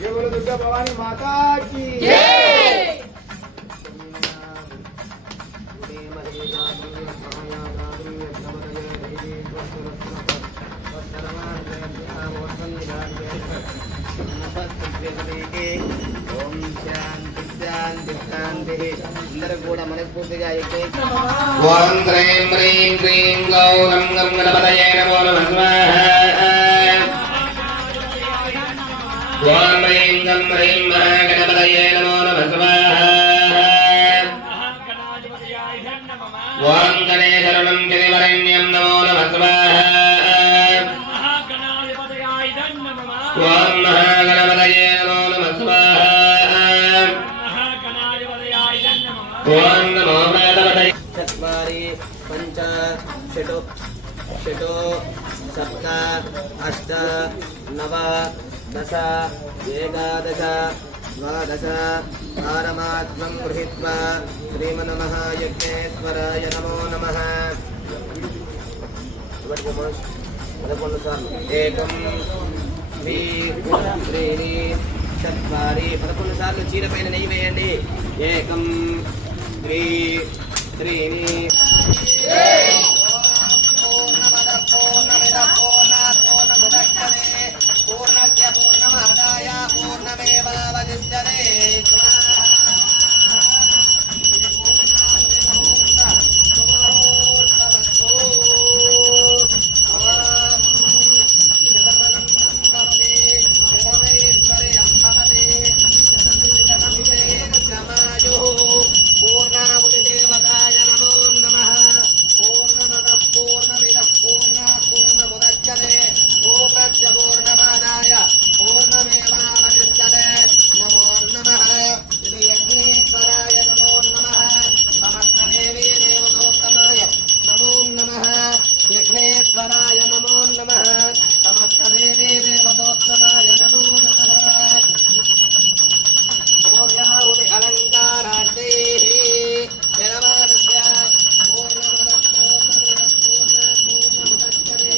जय बोलो दुर्गा भवानी माता की ओम शांति शांति शांति अंदर కూడా మనస్ఫూర్తిగా అయితే ఓం శ్రీం హ్రీం క్లీం గౌరం గం గణపతయే నమో నమః ఓం హ్రీం గం హ్రీం మహాగణపతయే నమో నమః ఓం గణేశరణం గిరివరణ్యం నమో నమః ఓం మహాగణపతయే నమో నమః ఓం నమో భగవతే చత్వారి పంచ షటు షటు సప్త అష్ట నవ దశ ఏకాదశ ద్వాదశ ఆరమాత్మం గృహీత్వా శ్రీమన్మహాయజ్ఞేశ్వరాయ నమో నమః. ఏకం త్రీణి చత్వారి 11 సార్లు చీర పైన నెయ్యి వేయండి. ఏకం త్రీణి పూర్ణస్య పూర్ణమాదాయ పూర్ణమేవావశిష్యతే. పూర్ణాముదేవతాయ నమో నమః. పూర్ణమదః పూర్ణమిదః పూర్ణాత్ పూర్ణముదచ్యతే పూర్ణస్య పూర్ణమాదాయ పూర్ణమేవావశిష్యతే. నమో నమః. శ్రీ యజ్ఞేశ్వరాయ నమో నమః. సమస్తదేవీ దేవతోత్తమాయ నమో నమః. యజ్ఞేశ్వరాయ నమో నమః. సమస్తదేవీ దేవతోత్తమాయ నమో నమః. పూర్ణాహుతి అలంకారార్థైః యజమానస్య పూర్ణమదః పూర్ణమిదః పూర్ణాత్ పూర్ణముదచ్యతే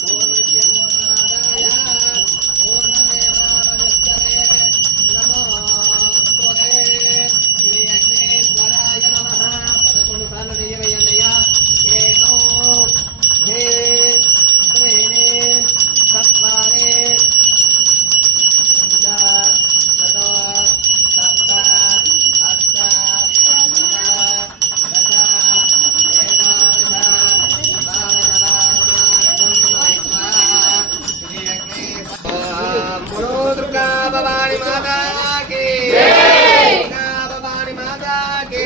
పూర్ణస్య పూర్ణమాదాయ పూర్ణమేవావశిష్యతే. నమోస్తుతే. శ్రీ యజ్ఞేశ్వరాయ నమః. 11 సార్లు నెయ్యి వేయండియ్యా. ఏకం ద్వే త్రీణి చత్వారి పంచ షటు సప్త అష్ట నవ దశ ఏకాదశ బోలో దుర్గా భవాని మాతా కీ. దుర్గా భవాని మాతా కీ.